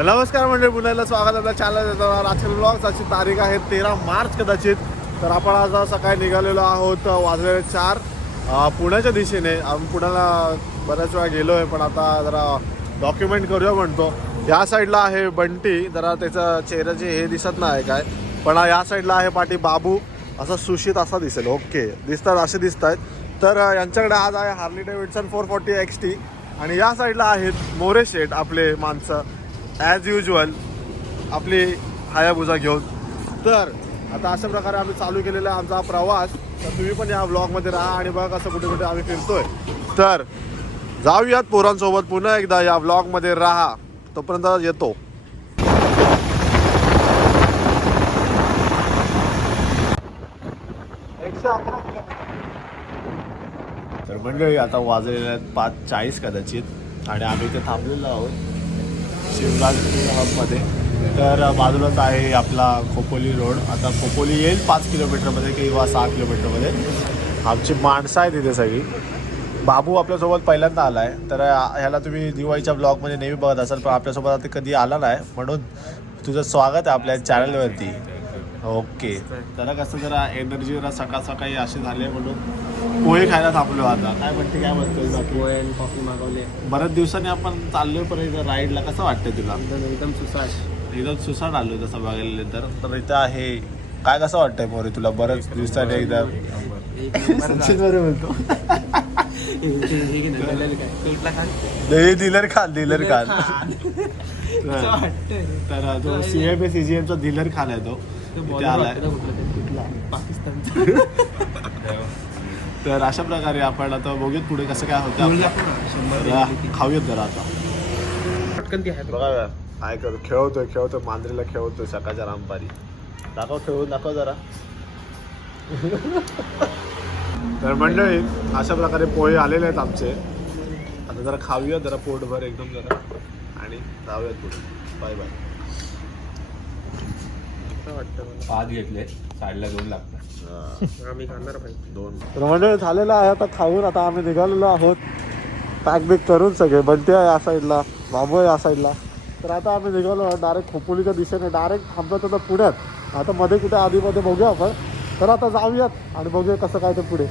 नमस्कार मंडळी, पुन्हा स्वागत आपल्या चॅनल. आजच्या ब्लॉगची तारीख आहे 13 मार्च कदाचित. तर आपण आज सकाळी निघालेलो आहोत, वाजलेले 4 पुण्याच्या दिशेने. आम्ही पुण्याला बऱ्याच वेळा गेलो आहे, पण आता जरा डॉक्युमेंट करूया म्हणतो. या साईडला आहे बंटी, जरा त्याचं चेहऱ्याचे हे दिसत नाही काय, पण या साईडला आहे पाठी बाबू, असा सुशीत असा दिसेल. ओके दिसतात, असे दिसत आहेत. तर यांच्याकडे आज आहे हार्ली डेव्हिडसन 440 XT. आणि या साईडला आहेत मोरे शेठ, आपले माणसं ॲज युजल आपली हायाबुजा घेऊन. तर आता अशा प्रकारे आम्ही चालू केलेला आमचा हा प्रवास. तर तुम्ही पण या ब्लॉगमध्ये राहा आणि बघा कसं कुठे कुठे आम्ही फिरतोय. तर जाऊयात पोरांसोबत पुन्हा एकदा, या ब्लॉगमध्ये राहा. तोपर्यंत येतो. तर मंडळी आता वाजलेले आहेत 5:40 कदाचित, आणि आम्ही इथे थांबलेलो आहोत शिवराज हबमध्ये. तर बाजूलाच आहे आपला खोपोली रोड. आता खोपोली येईल 5 किलोमीटरमध्ये किंवा 6 किलोमीटरमध्ये. आमची माणसं आहे तिथे सगळी. बाबू आपल्यासोबत पहिल्यांदा आला आहे. तर ह्याला तुम्ही दिवाळीच्या ब्लॉगमध्ये नेहमी बघत असाल, पण आपल्यासोबत आता कधी आला नाही, म्हणून तुझं स्वागत आहे आपल्या चॅनलवरती. ओके, जरा कसं जरा एनर्जी जरा सकाळ सकाळी अशी झाली आहे, म्हणून पोहे खायला थांबलो. आता काय म्हणते, काय म्हणतोय बाकी? पोहे आणि कॉफी मागवले. बऱ्याच दिवसांनी आपण चाललोय परत राईडला. कसं वाटतंय तुला? एकदम एकदम सुसाट आलोय तसं बघायला. तर इथं आहे. काय कसं वाटतंय मोरे तुला बऱ्याच दिवसांनी एकदम? बोलतो डीलर खान तर तो CGMचा डीलर खान आहे तो. इथे आलाय. तर अशा प्रकारे आपण आता बघूयात पुढे कसं काय होतं. खाऊयात जरा आता. बघा काय करू, खेळवतोय मांजरीला, खेळवतोय सकाळच्या रामपारी. दाखव जरा. तर मंडळी अशा प्रकारे पोहे आलेले आहेत आमचे. आता जरा खाऊयात जरा पोटभर एकदम जरा, आणि जाऊयात पुढे. Bye bye. वाटतं घेतले साडीला 2 लागतात. आम्ही खाणार पाहिजे 2. तर मंडळी झालेलं आहे आता खाऊन. आता आम्ही निघालेलो आहोत पॅक बिक करून सगळे. बंटी आहे या साईडला, बाबू आहे या साईडला. तर आता आम्ही निघालो डायरेक्ट खोपोलीच्या दिशेने. डायरेक्ट थांबतो तर पुण्यात. आता मध्ये कुठे आधीमध्ये बघूया आपण. तर आता जाऊयात आणि बघूया कसं काय ते पुढे.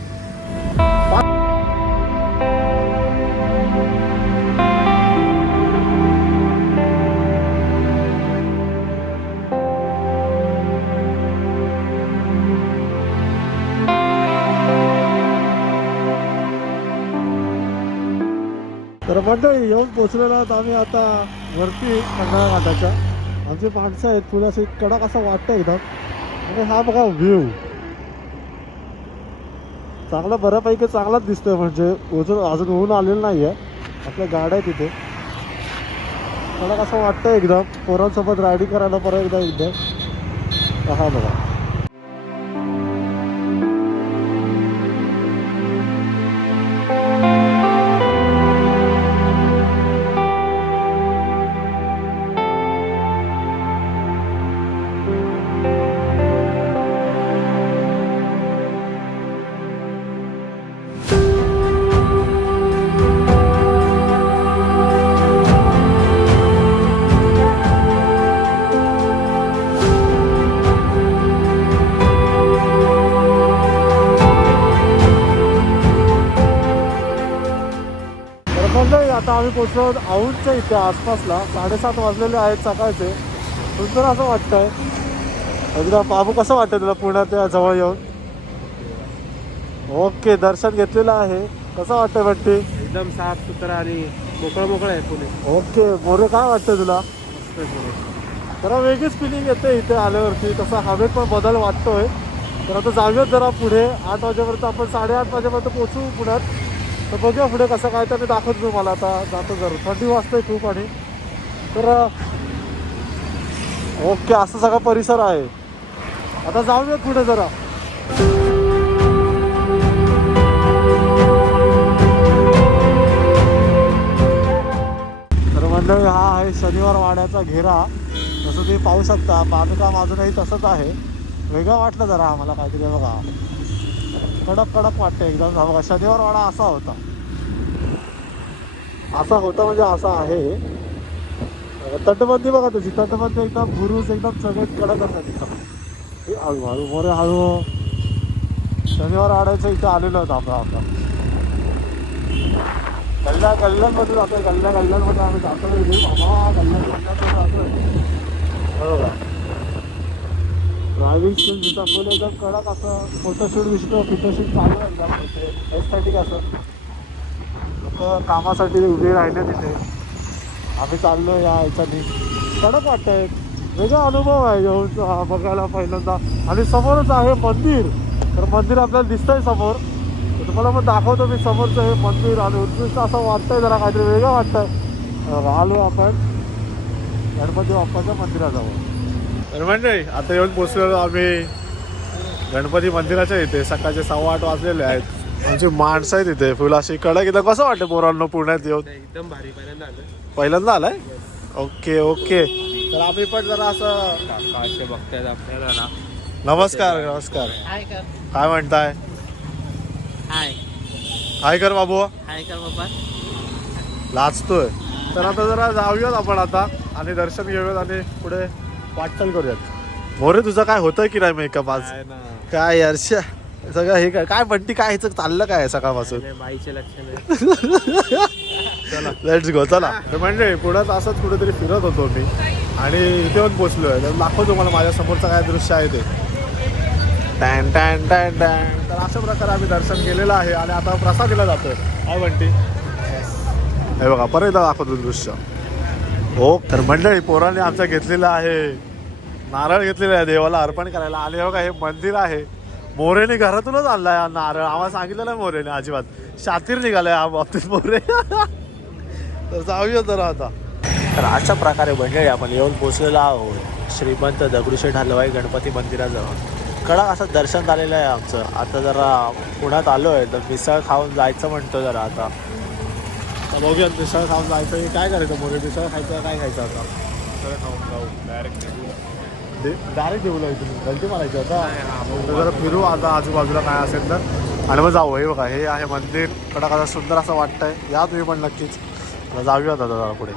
तर मंडळी येऊन पोचलेलो आहोत आम्ही आता वरती खंडाळा घाटाच्या. आमची माणसं आहेत पुढे. असे कडक असं वाटतं एकदम. आणि हा बघा व्ह्यू चांगला, बऱ्यापैकी चांगलाच दिसतोय. म्हणजे अजून ऊन आलेलं नाही आहे. आपल्या गाड्या आहे तिथे. कडक असं वाटतं एकदम. पोरांसोबत रायडिंग करायला परत एकदम. हा बघा. आता आम्ही पोचलो औंधच्या इथे आसपासला. 7:30 वाजलेले आहेत सकाळचे. सुंदर असं वाटतंय एकदा. बाबू कसं वाटतं तुला पुण्यात जवळ येऊन? ओके, दर्शन घेतलेलं आहे. कसं वाटतंय बंटी? एकदम साफ सुथरा आणि मोकळं आहे पुणे. ओके मोरे, काय वाटतं तुला? जरा वेगळीच फिलिंग येते इथे आल्यावरती. तसं हवेत पण बदल वाटतोय. तर आता जाऊयात जरा पुढे. 8 वाजेपर्यंत आपण 8:30 वाजेपर्यंत पोचू पुण्यात. तर बघूया पुढे कसं काय. तर मी दाखवतो मला. आता जातो जरा. थंडी वाजते खूप. आणि तर ओके असं सगळा परिसर आहे. आता जाऊयात पुढे जरा. तर मंडळी हा आहे शनिवार वाड्याचा घेरा. तसं तुम्ही पाहू शकता. बांधकाम अजूनही तसंच आहे. वेगळं वाटलं जरा आम्हाला काहीतरी. बघा कडक वाटतं एकदम. बघा शनिवार वाडा असा होता म्हणजे असा आहे. तटबंदी बघा तुझी, तटबंदी एकदम बुरुज एकदम सगळं कडक असतात तिथं. हळू हळू मोरे हळू. शनिवार आडायचं इथं आलेलो होतं आपला गल्ल्यांमध्ये जातोय, गल्ल्यांमध्ये आम्ही जातोय बरोबर. ड्रायव्हिंग स्किल तिथं फुल एकदम कडक असं. फोटोशूट दिसतो, फोटोशूट चालू आहे एकदम एस्थेटिक असं. लोक कामासाठी उभे राहिले तिथे. आम्ही चाललो या ह्याच्यानी. कडक वाटतंय, वेगळा अनुभव आहे येऊन बघायला पहिल्यांदा. आणि समोरच आहे मंदिर, तर मंदिर आपल्याला दिसतंय समोर. तुम्हाला पण दाखवतो मी समोरचं हे मंदिर. आणि उत्कृष्ट असं वाटतंय, जरा काहीतरी वेगळं वाटतंय. आलो आपण गणपती बाप्पाच्या मंदिराजवळ. तर मंडळी आता येऊन पोचलेलो आम्ही गणपती मंदिराच्या इथे. सकाळचे 8:15 वाजलेले आहेत. आमची माणसं आहे तिथे फुल अशी कडक. इथं कसं वाटतं पोरांनो पुण्यात येऊन? एकदम भारी. पहिल्यांदा आलाय? Okay okay. तर आम्ही पण जरा असं बघतायत आपल्याला. नमस्कार नमस्कार. काय म्हणताय? हाय हाय कर बाबू. हाय कर बाबा. लाजतोय. तर आता जरा जाऊयात आपण आता आणि दर्शन घेऊयात आणि पुढे वाटचाल करूयात. मोरे तुझं काय होतंय की नाही मेकअप आज? काय हर्षा सगळं हे काय बंटी काय ह्याचं चाललं काय सकाळपासून? बाईचे लक्षण. लेट्स गो चला. म्हणजे पुढं असंच कुठेतरी फिरत होतो मी आणि इथे पण पोचलोय. तर दाखवतो तुम्हाला माझ्या समोरचं काय दृश्य आहे ते. टॅन टॅन टॅन टॅन. तर अशा प्रकारे आम्ही दर्शन केलेलं आहे आणि आता प्रसाद दिला जातोय. काय बंटी? हे बघा परत एकदा दाखवतो दृश्य. हो तर मंडळी पोरांनी आमच्या घेतलेलं आहे नारळ घेतलेला आहे देवाला अर्पण करायला. आणि बघा हे मंदिर आहे. मोरेने घरातूनच आणलाय हा नारळ. आम्हाला सांगितलेलं आहे मोरेने. अजिबात शातीर निघालाय हा बाबतीत मोरे. तर जाऊया जरा आता. तर अशा प्रकारे मंडळी आपण येऊन पोचलेलो आहोत श्रीमंत दगडूशेठ हलवाई गणपती मंदिराजवळ. कडक असं दर्शन झालेलं आहे आमचं. आता जरा पुण्यात आलो आहे तर मिसळ खाऊन जायचं म्हणतो जरा आता. तर बघूया मिसळ खाऊन जायचं. काय करायचं मोरे? मिसळ खायचं काय खायचं आता? मिसळ खाऊन जाऊ डायरेक्ट. डायरेक्ट देऊ लागेल तुम्ही गलती मारायची आता. जरा फिरू आता आजूबाजूला काय असेल तर आणि मग जाऊ. हे बघा हे आहे मंदिर. कडक असं सुंदर असं वाटतंय. या तुम्ही पण नक्कीच. जाऊया आता जरा पुढे.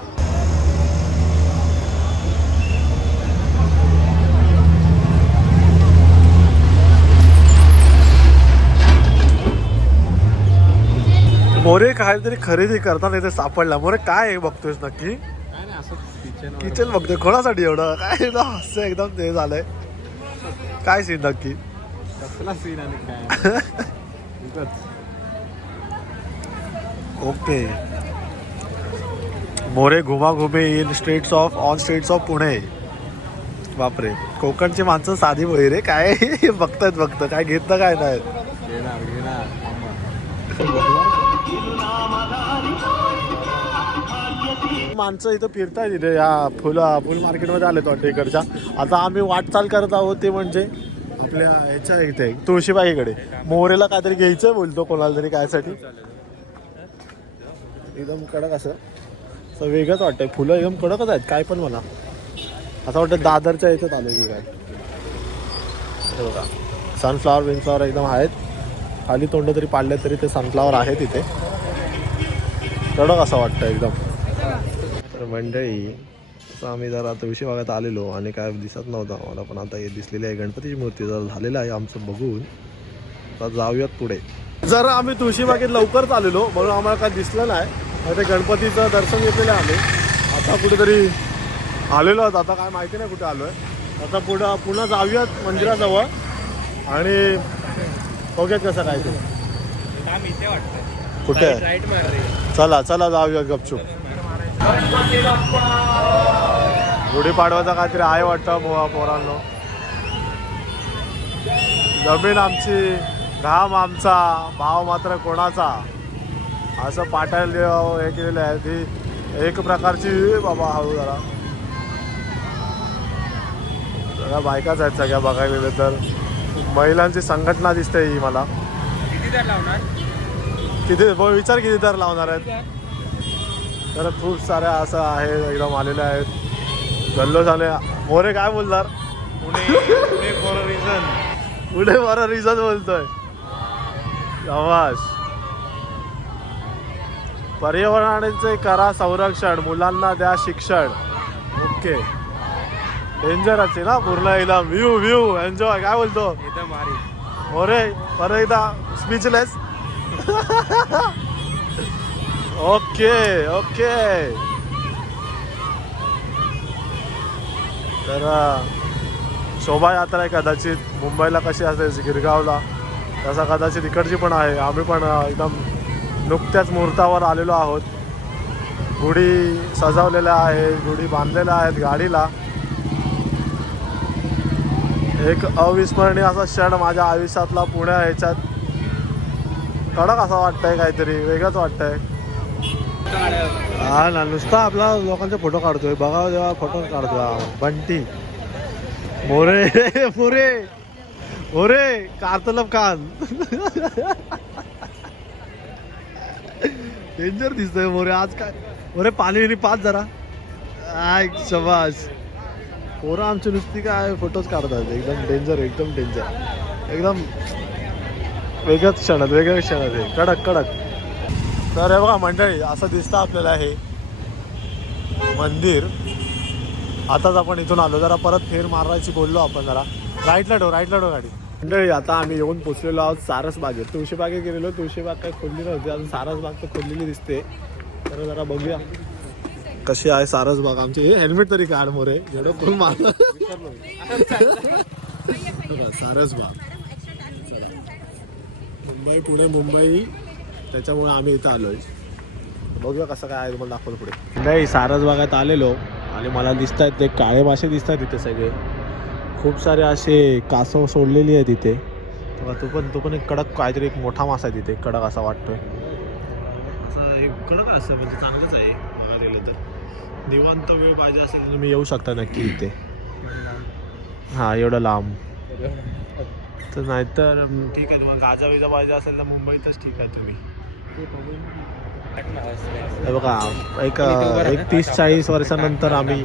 मोरे काहीतरी खरेदी करताना इथे सापडला. मोरे काय आहे बघतोयस नक्की? काय नाही असं किचन बघतोय. कोणासाठी एवढं काय असं एकदम ते झालंय? काय सीन नक्की? कसला सीन आणि काय. ओके. मोरे घुमाघुमी इन स्ट्रीट्स ऑफ पुणे. बापरे कोकणची माणसं साधी वगैरे काय बघतायत काय घेतलं काय नाही. माणसं इथं फिरताय तिथे या फुल मार्केटमध्ये आले वाटतं इकडच्या. आता आम्ही वाटचाल करत आहोत ते म्हणजे आपल्या ह्याच्या इथे तुळशीबाईकडे. मोरेला काहीतरी घ्यायचं बोलतो कोणाला तरी कायसाठी. एकदम कडक असं वेगळंच वाटतंय. फुलं एकदम कडकच आहेत काय पण. मला असं वाटतं दादरच्या इथेच आलो की काय. हे बघा सनफ्लावर विनफ्लावर एकदम आहेत. खाली तोंड तरी पाडले तरी ते सनफ्लावर आहे तिथे. कडक असं वाटतं एकदम. तर मंडळी असं आम्ही जरा तुळशी बागेत आलेलो आणि काय दिसत नव्हतं आम्हाला. पण आता हे दिसलेली आहे गणपतीची मूर्ती. जरा झालेलं आहे आमचं बघून. आता जाऊयात पुढे. जर आम्ही तुळशीबागेत लवकरच आलेलो म्हणून आम्हाला काय दिसलं नाही. ते गणपतीचं दर्शन घेतलेलं आम्ही. आता कुठेतरी आलेलो आहोत. आता काय माहिती नाही कुठे आलो आहे. आता पुन्हा जाऊयात मंदिराजवळ आणि बघूयात कसं काय ते. कुठे? चला जाऊयात गपचूप. गुढीपाडवाचा काहीतरी आहे वाटतं पोरांनो. जमीन आमची घाम आमचा भाव मात्र कोणाचा असं पाठायला हे केलेलं आहे. ती एक प्रकारची बाबा हळू जरा बायकाच आहेत सगळ्या बघायला गेलं तर. महिलांची संघटना दिसते ही मला. किती विचार किती दर लावणार आहेत? तर खूप साऱ्या असं आहे एकदम आलेल्या आहेत. गल्लो झाले. मोरे काय बोलणार? पुढे बरं रिझन बोलतोय. आवाज पर्यावरणाचे करा संरक्षण, मुलांना द्या शिक्षण. ओके डेंजरच आहे ना पूर्ण एकदम व्ह्यू व्ह्यू एन्जॉय काय बोलतो एकदम भारी. अरे परत एकदा स्पीचलेस ओके ओके तर शोभायात्रा आहे कदाचित मुंबईला कशी असेल गिरगावला तसा कदाचित इकडची पण आहे. आम्ही पण एकदम नुकत्याच मुहूर्तावर आलेलो आहोत. गुढी सजवलेल्या आहेत गुढी बांधलेल्या आहेत गाडीला. एक अविस्मरणीय असा क्षण माझ्या आयुष्यातला पुण्या ह्याच्यात कडक असं वाटतंय काहीतरी वेगळंच वाटतंय. हा ना नुसता आपला लोकांचे फोटो काढतोय बघा जेव्हा फोटो काढतोय बंटी मोरे मोरे मोरे कारतलब खान डेंजर दिसतोय मोरे आज काय मोरे पाणी विनी पाच जरा आय शबाश. पोरं आमची नुसती काय फोटोज काढतात एकदम डेंजर एकदम वेगळ्याच क्षणात आहे कडक तर हे बघा मंडळी असं दिसतं आपल्याला हे मंदिर. आताच आपण इथून आलो जरा परत फेर मारायची बोललो आपण जरा राईटला ठेव गाडी. मंडळी आता आम्ही येऊन पोचलेलो आहोत सारसबागेत. तुळशीबागेत गेलेलो तुळशीबाग काही खोलली नव्हती अजून सारसबाग तर खोललेली दिसते. तर जरा बघूया कशी आहे सारसबाग आमची. हे हेल्मेट तरी काढ मोरे एवढं कोण मारलं सारसबाग मुंबई पुणे मुंबई त्याच्यामुळे आम्ही इथं आलोय. बघूया कसं काय आहे तुम्हाला दाखवतो पुढे. नाही सारसबागात आलेलो आणि मला दिसत आहेत ते काळे मासे दिसत आहेत तिथे सगळे. खूप सारे असे कासव सोडलेली आहे तिथे. तो पण एक कडक काहीतरी एक मोठा मासा आहे तिथे कडक असा वाटतोय. असं एक कडक असतं म्हणजे चांगलंच आहे बघायला गेलं तर. निवांत वेळ पाहिजे असेल तर तुम्ही येऊ शकता नक्की इथे. हां एवढं लांब तर नाहीतर ठीक आहे तुम्हाला गाजा विजा पाहिजे असेल तर मुंबईतच ठीक आहे तुम्ही. हे बघा एक 30-40 वर्षानंतर आम्ही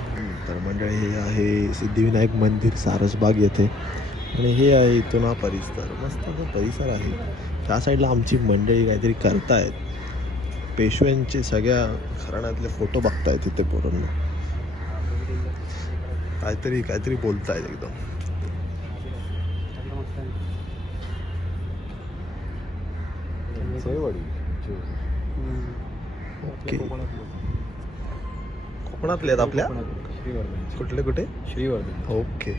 तर मंडळी हे आहे सिद्धिविनायक मंदिर सारसबाग येथे आणि हे आहे इथून हा परिसर मस्त परिसर आहे. त्या साईडला आमची मंडळी काहीतरी करतायत. पेशव्यांचे सगळ्या घराण्यातले फोटो बघतायत तिथे पोरांना काहीतरी बोलतायत एकदम. ओके कोकणातले आहेत आपल्या कुठे श्रीवर्धन ओके.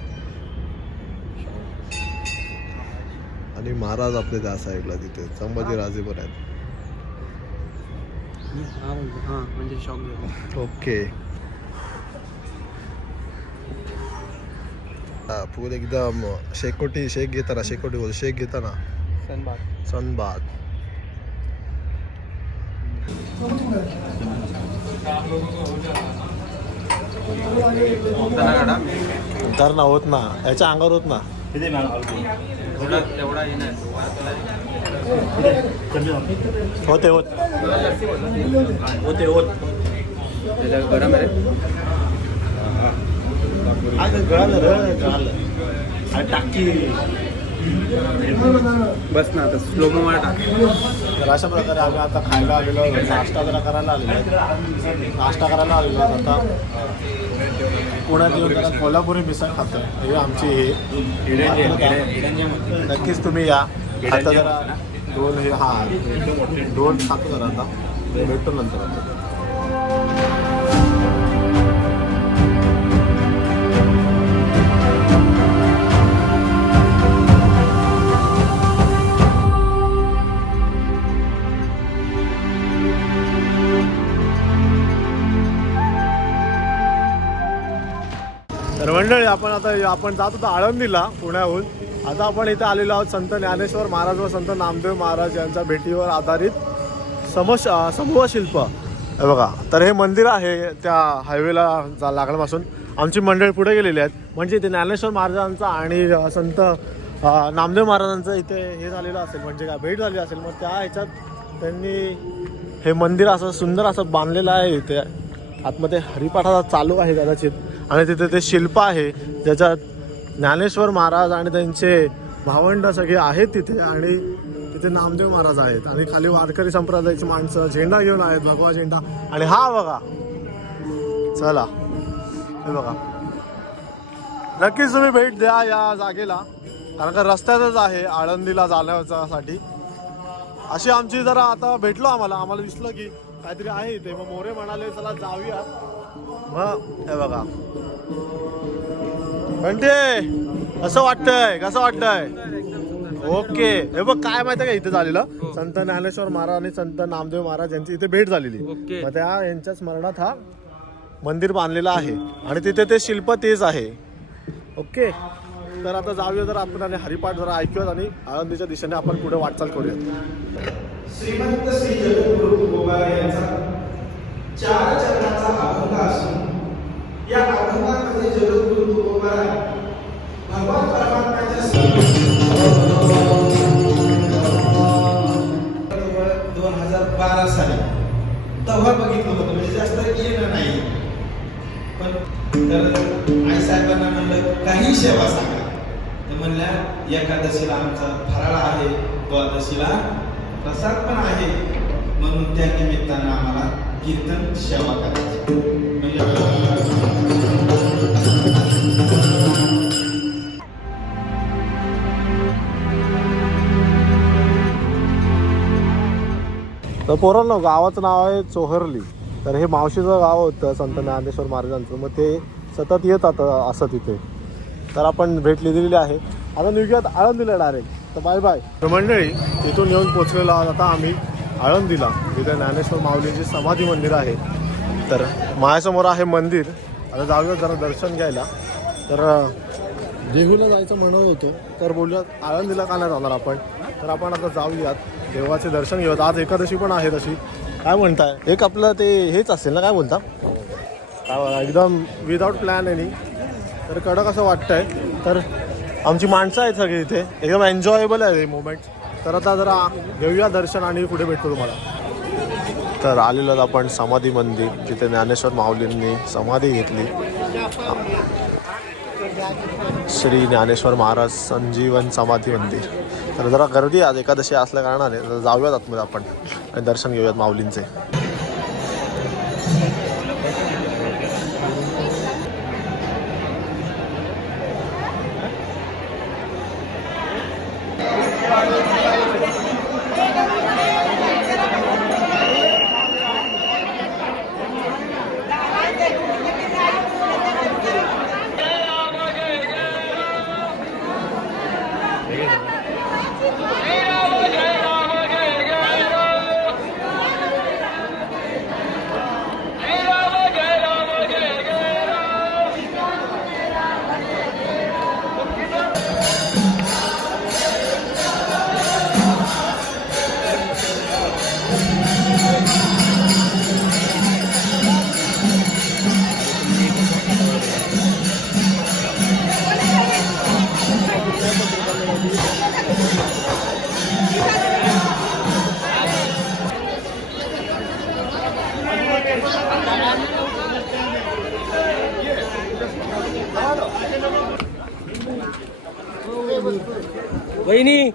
आणि महाराज आपले त्या साईडला तिथे संभाजीराजे पण आहेत. ओके पूर एकदम शेक घेताना सनबाद तर ना होत ना याच्या अंगावर होत ना होते गरम आहे टाकी बस ना आता स्लो मोमा टाक. तर अशा प्रकारे आम्ही आता खायला आलेलो नाश्ता करायला आलेलो आता पुण्यात येऊन जरा कोल्हापुरी मिसळ खातो. हे आमची हे नक्कीच तुम्ही या. आता जरा दोन हे दोन खातो जरा आता भेटतो नंतर आता. तर मंडळी आपण जात होतो आळंदीला पुण्याहून. आता आपण इथे आलेलो आहोत संत ज्ञानेश्वर महाराज व संत नामदेव महाराज यांच्या भेटीवर आधारित समूह शिल्प हे बघा. तर हे मंदिर आहे त्या हायवेला लागण्यापासून. आमची मंडळी पुढे गेलेली आहेत म्हणजे इथे ज्ञानेश्वर महाराजांचा आणि संत नामदेव महाराजांचं इथे हे झालेलं असेल म्हणजे काय भेट झाली असेल. मग त्या ह्याच्यात त्यांनी हे मंदिर असं सुंदर असं बांधलेलं आहे. इथे आतमध्ये हरिपाठाचा चालू आहे कदाचित आणि तिथे ते शिल्प आहे ज्याच्यात ज्ञानेश्वर महाराज आणि त्यांचे भावंड सगळे आहेत तिथे आणि तिथे नामदेव महाराज आहेत आणि खाली वारकरी संप्रदायाची माणसं झेंडा घेऊन आहेत भगवा झेंडा. आणि हा बघा चला हे बघा, नक्कीच तुम्ही भेट द्या या जागेला, कारण का रस्त्यातच आहे आळंदीला जाण्यासाठी. अशी आमची जरा आता भेटलो आम्हाला दिसलं की काहीतरी आहे इथे, मग मोरे म्हणाले चला जाऊया. मग हे बघा घंटे, कसं वाटतंय? ओके. हे बघ काय माहिती का इथे झालेलं, संत ज्ञानेश्वर महाराज आणि संत नामदेव महाराज यांची इथे भेट झालेली. मग त्या यांच्या स्मरणात हा मंदिर बांधलेलं आहे आणि तिथे ते शिल्प तेच आहे. ओके, तर आता जाऊया जरा आपण आणि हरिपाठ जरा ऐकूयात आणि आळंदीच्या दिशेने आपण पुढे वाटचाल करूया. श्रीमंत श्री जगद्गुरु तुकोबा यांचा 4 चरणाचा अभंग असून या अभंगामध्ये जगद्गुरु तुकोबा भगवान परमात्म्याच्या 2012 साली तेव्हा बघितलं होतं, म्हणजे जास्त येणं नाही. पण तर आई साहेबांना म्हणलं काही सेवा सांगा, तर म्हणल्या एकादशीला आमचा फराळ आहे, द्वादशीला प्रसाद पण आहे, म्हणून त्या निमित्तानं आम्हाला कीर्तन सेवा करायची. तर पोरांनो, गावाचं नाव आहे चोहरली. तर हे मावशीचं गाव होतं संत ज्ञानेश्वर महाराजांचं, मग ते सतत येतात असं तिथे. तर आपण भेट लिहिलेली आहे. आता निघूयात आळंदीला डायरेक्ट. तर बाय बाय. मंडळी, तिथून येऊन पोचलेलो आहोत आता आम्ही आळंदीला, जिथे ज्ञानेश्वर माऊलींची समाधी मंदिर आहे. तर माझ्यासमोर आहे मंदिर. आता जाऊया जरा दर्शन घ्यायला. तर देहूला जायचं म्हणत होतो, तर बोलूयात आळंदीला का नाही जाणार आपण. तर आपण आता जाऊयात, देवाचे दर्शन घेऊयात. आज एकादशी पण आहे तशी. काय म्हणताय, एक आपलं ते हेच असेल ना, काय बोलता, काय एकदम विदाऊट प्लॅन आहे नी. तर कडक असं वाटतंय. तर आमची माणसं आहेत सगळी इथे, एकदम एन्जॉयबल आहे हे मोमेंट. तर आता जरा घेऊया दर्शन आणि पुढे भेटतो तुम्हाला. तर आलेलो आपण समाधी मंदिर, जिथे ज्ञानेश्वर माऊलींनी समाधी घेतली. श्री ज्ञानेश्वर महाराज संजीवन समाधी मंदिर. तर जरा गर्दी आज एकादशी असल्या कारणाने तर जाऊयात आतमध्ये आपण आणि दर्शन घेऊयात माऊलींचे. वहिनी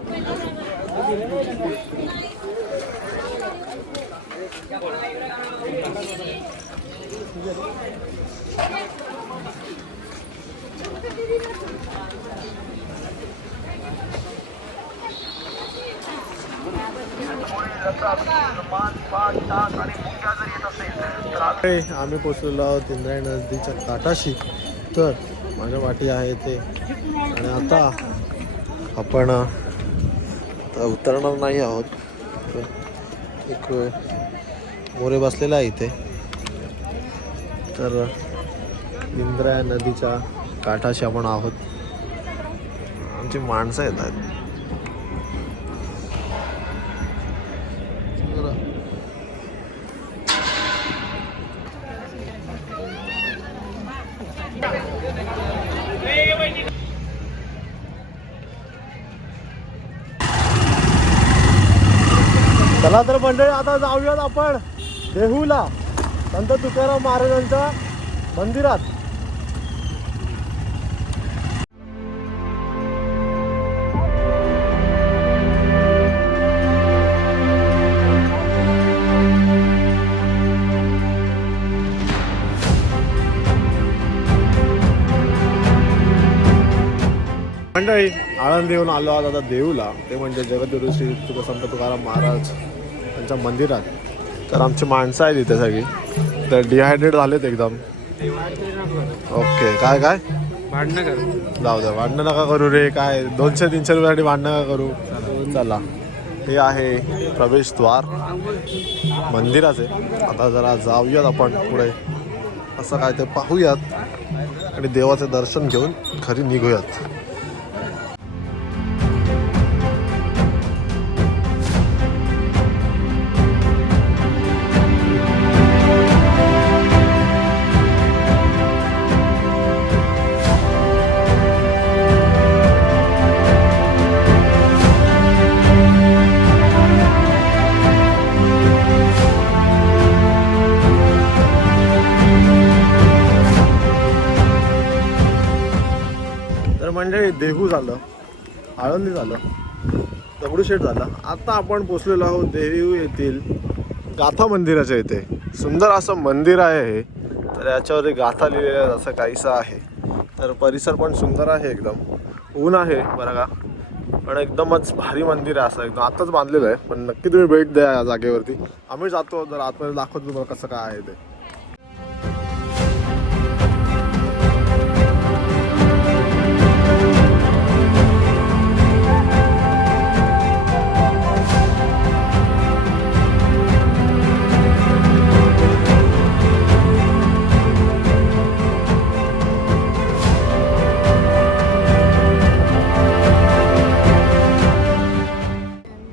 आम्ही पोचलेलो आहोत इंद्रायणी नदीच्या काठाशी. तर माझ्या वाटी आहे ते, आणि आता आपण उतरणार नाही आहोत. एक मोरे बसलेला आहे इथे. तर इंद्रायणी नदीच्या काठाशी आपण आहोत. आमची माणसं येत आहेत. चला तर मंडळी, आता जाऊयात आपण देहूला संत तुकाराम महाराजांच्या मंदिरात. मंडळी आळंदीहून आलो आहोत आता देऊला, ते म्हणजे जगद्गुरू श्री संत तुकाराम महाराज यांच्या मंदिरात. तर आमची माणसं आहेत इथे सगळी, तर डिहायड्रेट झालेत एकदम. ओके काय काय भांडणं कर. जाऊ द्या, भांडणं नका करू रे. काय 200-300 रुपयासाठी भांडणं नका करू. चला, हे आहे प्रवेशद्वार मंदिराचे. आता जरा जाऊयात आपण पुढे, असं काय ते पाहूयात आणि देवाचे दर्शन घेऊन घरी निघूयात. म्हणजे देहू झालं, आळंदी झालं, दगडूशेठ झालं. आता आपण पोचलेलो आहोत देहू येथील गाथा मंदिराच्या इथे. सुंदर असं मंदिर आहे हे. तर याच्यावर गाथा लिहिलेलं असं काहीसं आहे. तर परिसर पण सुंदर आहे एकदम. ऊन आहे बरं का, पण एकदमच भारी मंदिर आहे. असं एकदम आत्ताच बांधलेलं आहे, पण नक्की तुम्ही भेट द्या या जागेवरती. आम्ही जातो, जर आतमध्ये दाखवतो तुम्हाला कसं काय आहे ते.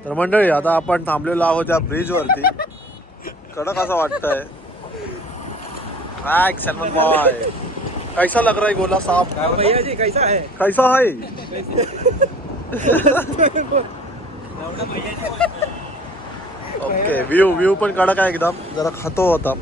तर मंडळी आता आपण थांबलेलो आहोत त्या ब्रिज वरती. कडक असं वाटतंय. काय सलमान बॉय, कैसा लग रहा है गोला साहब? भैया जी कैसा है? कैसा है? ओके, व्यू पण कडक आहे एकदम. जरा खातो होता.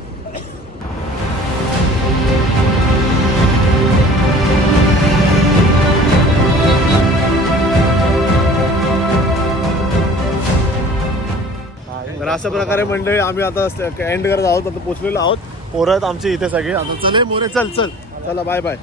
तर अशा प्रकारे मंडळी आम्ही आता एंड करत आहोत. आता पोचलेलो आहोत. पोरं आहेत आमची इथे सगळे. आता चले मोरे, चल चला, बाय बाय.